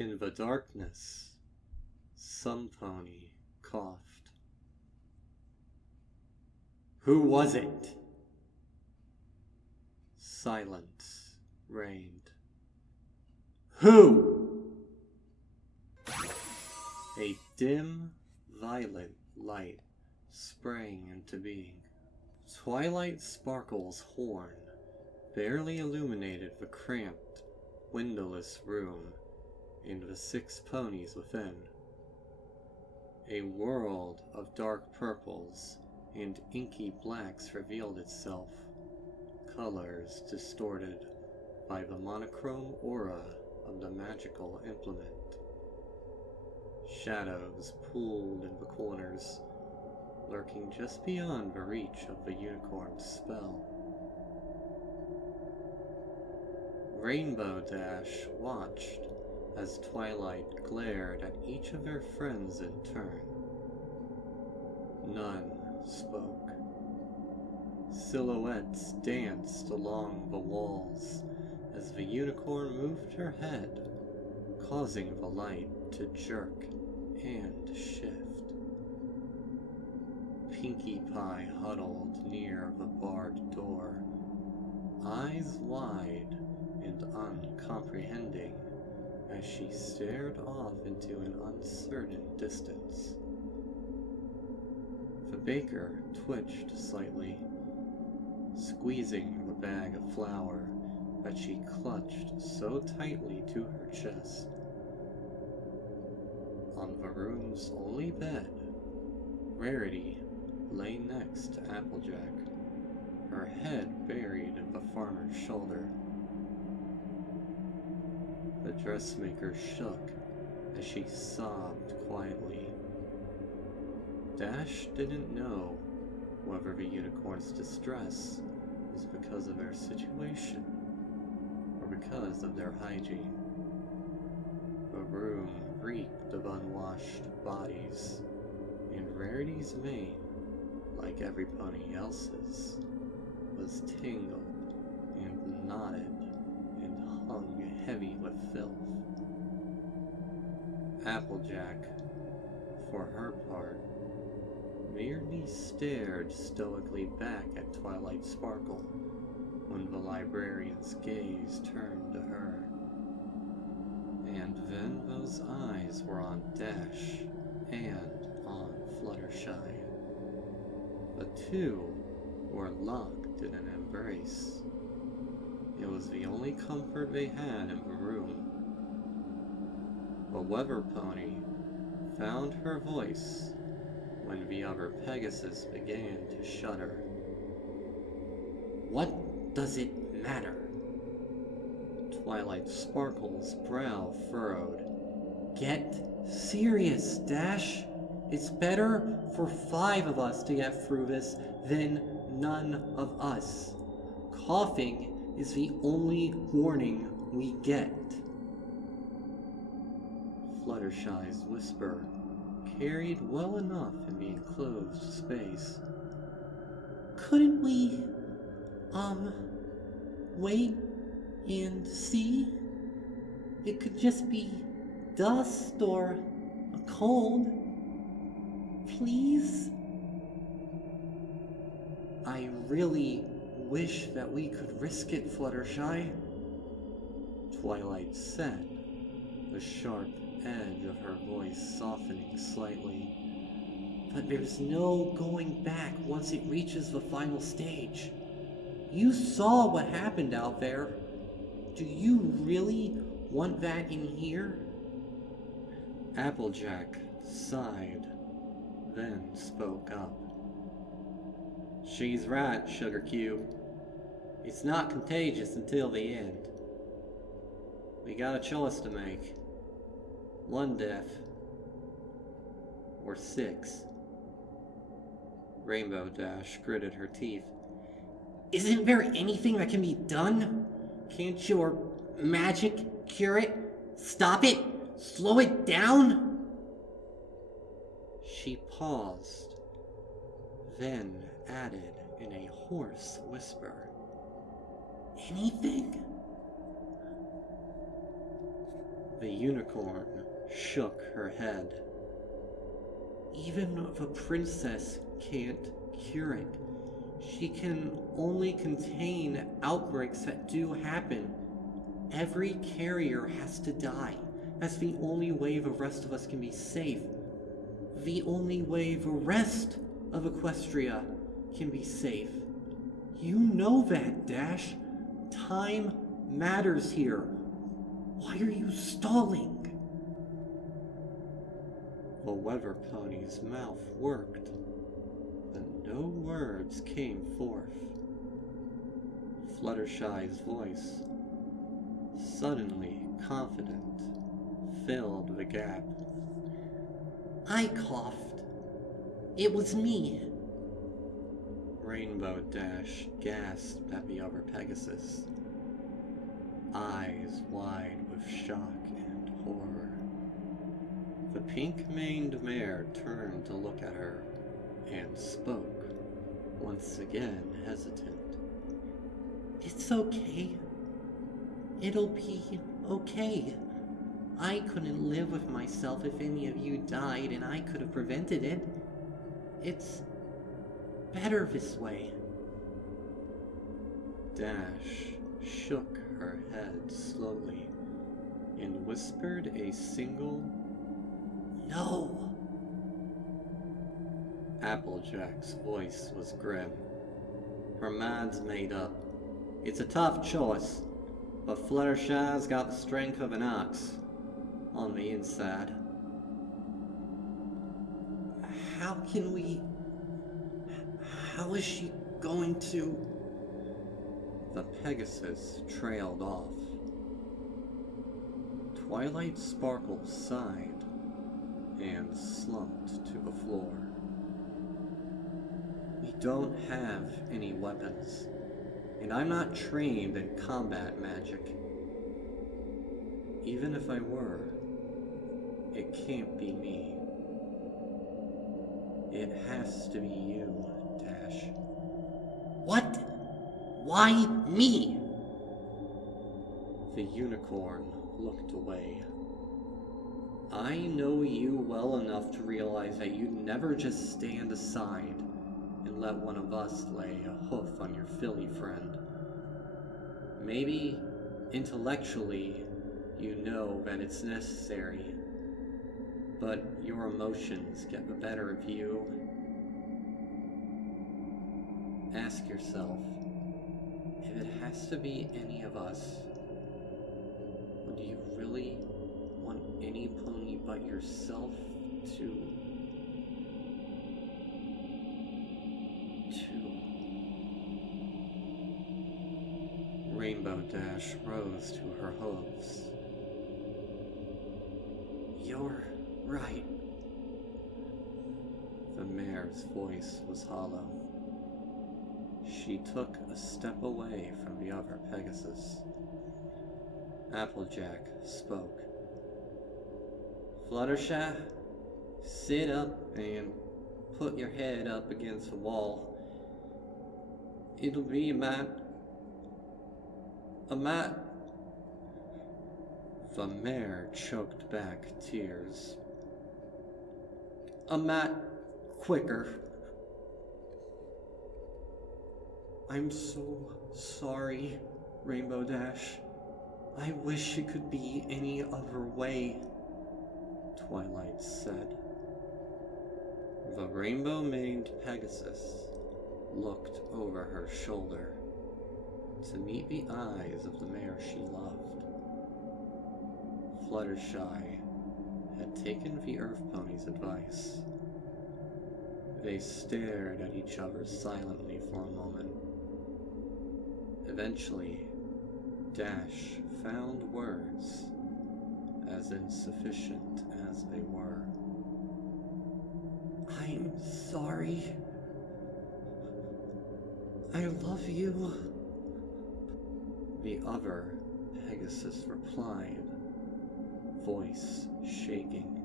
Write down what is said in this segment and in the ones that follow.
In the darkness, some pony coughed. Who was it? Silence reigned. Who? A dim, violet light sprang into being. Twilight Sparkle's horn barely illuminated the cramped, windowless room and the 6 ponies within. A world of dark purples and inky blacks revealed itself, colors distorted by the monochrome aura of the magical implement. Shadows pooled in the corners, lurking just beyond the reach of the unicorn's spell. Rainbow Dash watched as twilight glared at each of their friends in turn. None spoke. Silhouettes danced along the walls as the unicorn moved her head, causing the light to jerk and shift. Pinkie Pie huddled near the barred door, eyes wide and uncomprehending as she stared off into an uncertain distance. The baker twitched slightly, squeezing the bag of flour that she clutched so tightly to her chest. On the room's only bed, Rarity lay next to Applejack, her head buried in the farmer's shoulder. The dressmaker shook as she sobbed quietly. Dash didn't know whether the unicorn's distress was because of their situation or because of their hygiene. The room reeked of unwashed bodies, and Rarity's mane, like every pony else's, was tangled and knotted and hung heavy with filth. Applejack, for her part, merely stared stoically back at Twilight Sparkle when the librarian's gaze turned to her. And then those eyes were on Dash and on Fluttershy. The two were locked in an embrace. It was the only comfort they had in the room. The Weather Pony found her voice when the other Pegasus began to shudder. What does it matter? Twilight Sparkle's brow furrowed. Get serious, Dash. It's better for 5 of us to get through this than none of us. Coughing is the only warning we get. Fluttershy's whisper carried well enough in the enclosed space. Couldn't we, wait and see? It could just be dust or a cold. Please? I really wish that we could risk it, Fluttershy. Twilight said, the sharp edge of her voice softening slightly. But there's no going back once it reaches the final stage. You saw what happened out there. Do you really want that in here? Applejack sighed, then spoke up. She's right, Sugar Cube. It's not contagious until the end. We got a choice to make. 1 death, or 6. Rainbow Dash gritted her teeth. Isn't there anything that can be done? Can't your magic cure it? Stop it? Slow it down? She paused, then added in a hoarse whisper. Anything? The unicorn shook her head. Even if a princess can't cure it, she can only contain outbreaks that do happen. Every carrier has to die. That's the only way the rest of us can be safe. The only way the rest of Equestria can be safe. You know that, Dash. Time matters here. Why are you stalling? The weather pony's mouth worked, but no words came forth. Fluttershy's voice, suddenly confident, filled the gap. I coughed. It was me. Rainbow Dash gasped at the other Pegasus, eyes wide with shock and horror. The pink-maned mare turned to look at her and spoke, once again hesitant. It's okay. It'll be okay. I couldn't live with myself if any of you died, and I could have prevented it. It's better this way. Dash shook her head slowly and whispered a single no. Applejack's voice was grim. Her mind's made up. It's a tough choice, but Fluttershy's got the strength of an ox on the inside. How is she going to... The Pegasus trailed off. Twilight Sparkle sighed and slumped to the floor. We don't have any weapons, and I'm not trained in combat magic. Even if I were, it can't be me. It has to be you, Dash. What? Why me? The unicorn looked away. I know you well enough to realize that you'd never just stand aside and let one of us lay a hoof on your filly friend. Maybe, intellectually, you know that it's necessary, but your emotions get the better of you. Ask yourself, if it has to be any of us, would you really want any pony but yourself to Rainbow Dash rose to her hooves. You're right. The mare's voice was hollow. She took a step away from the other Pegasus. Applejack spoke. Fluttershy, sit up and put your head up against the wall. It'll be a mite. The mare choked back tears. A mite quicker. I'm so sorry, Rainbow Dash. I wish it could be any other way, Twilight said. The rainbow-maned Pegasus looked over her shoulder to meet the eyes of the mare she loved. Fluttershy had taken the Earth Pony's advice. They stared at each other silently for a moment. Eventually, Dash found words, as insufficient as they were. I'm sorry. I love you. The other Pegasus replied, voice shaking.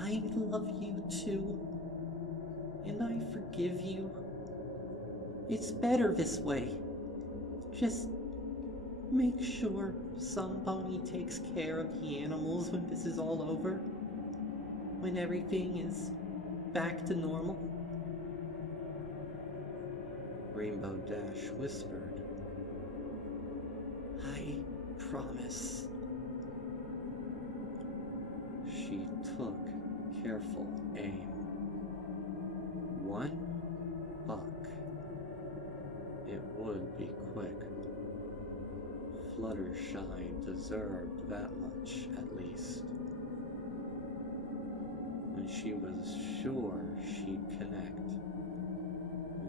I love you too, and I forgive you. It's better this way. Just make sure some pony takes care of the animals when this is all over? When everything is back to normal? Rainbow Dash whispered. I promise. She took careful aim. 1 buck. It would be quick. Fluttershy deserved that much, at least. When she was sure she'd connect,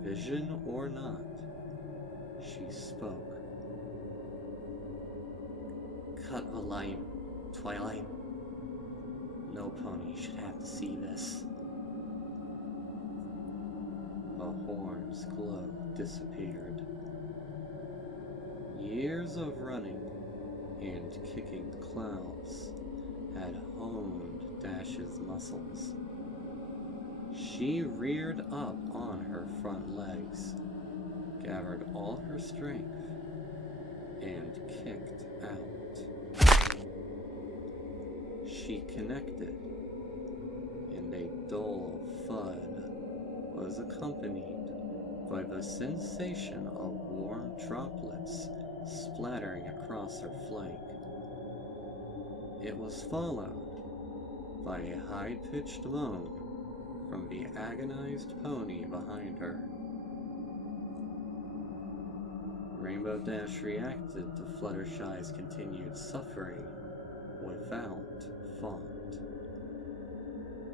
vision or not, she spoke. Cut a light, Twilight. No pony should have to see this. A horn's glow disappeared. Years of running and kicking clouds had honed Dash's muscles. She reared up on her front legs, gathered all her strength, and kicked out. She connected, and a dull thud was accompanied by the sensation of warm droplets splattering across her flank. It was followed by a high-pitched moan from the agonized pony behind her. Rainbow Dash reacted to Fluttershy's continued suffering without thought.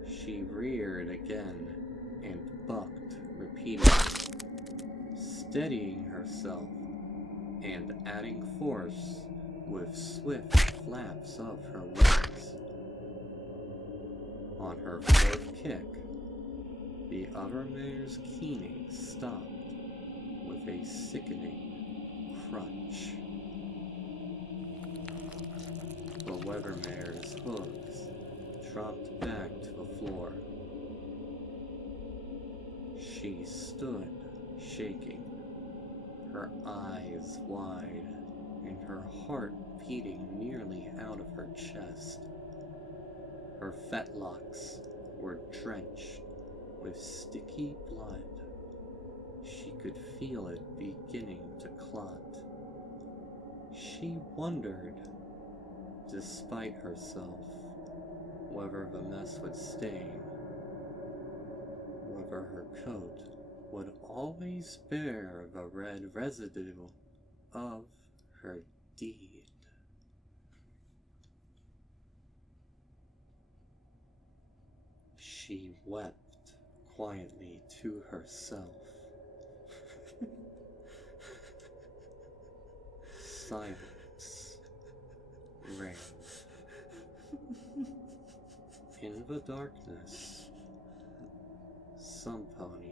She reared again and bucked repeatedly, steadying herself and adding force with swift flaps of her wings. On her fourth kick, the other mare's keening stopped with a sickening crunch. The weather mare's hooves dropped back to the floor. She stood shaking, her eyes wide and her heart beating nearly out of her chest. Her fetlocks were drenched with sticky blood. She could feel it beginning to clot. She wondered, despite herself, whether the mess would stain, whether her coat would always bear the red residue of her deed. She wept quietly to herself. Silence reigned. In the darkness, some pony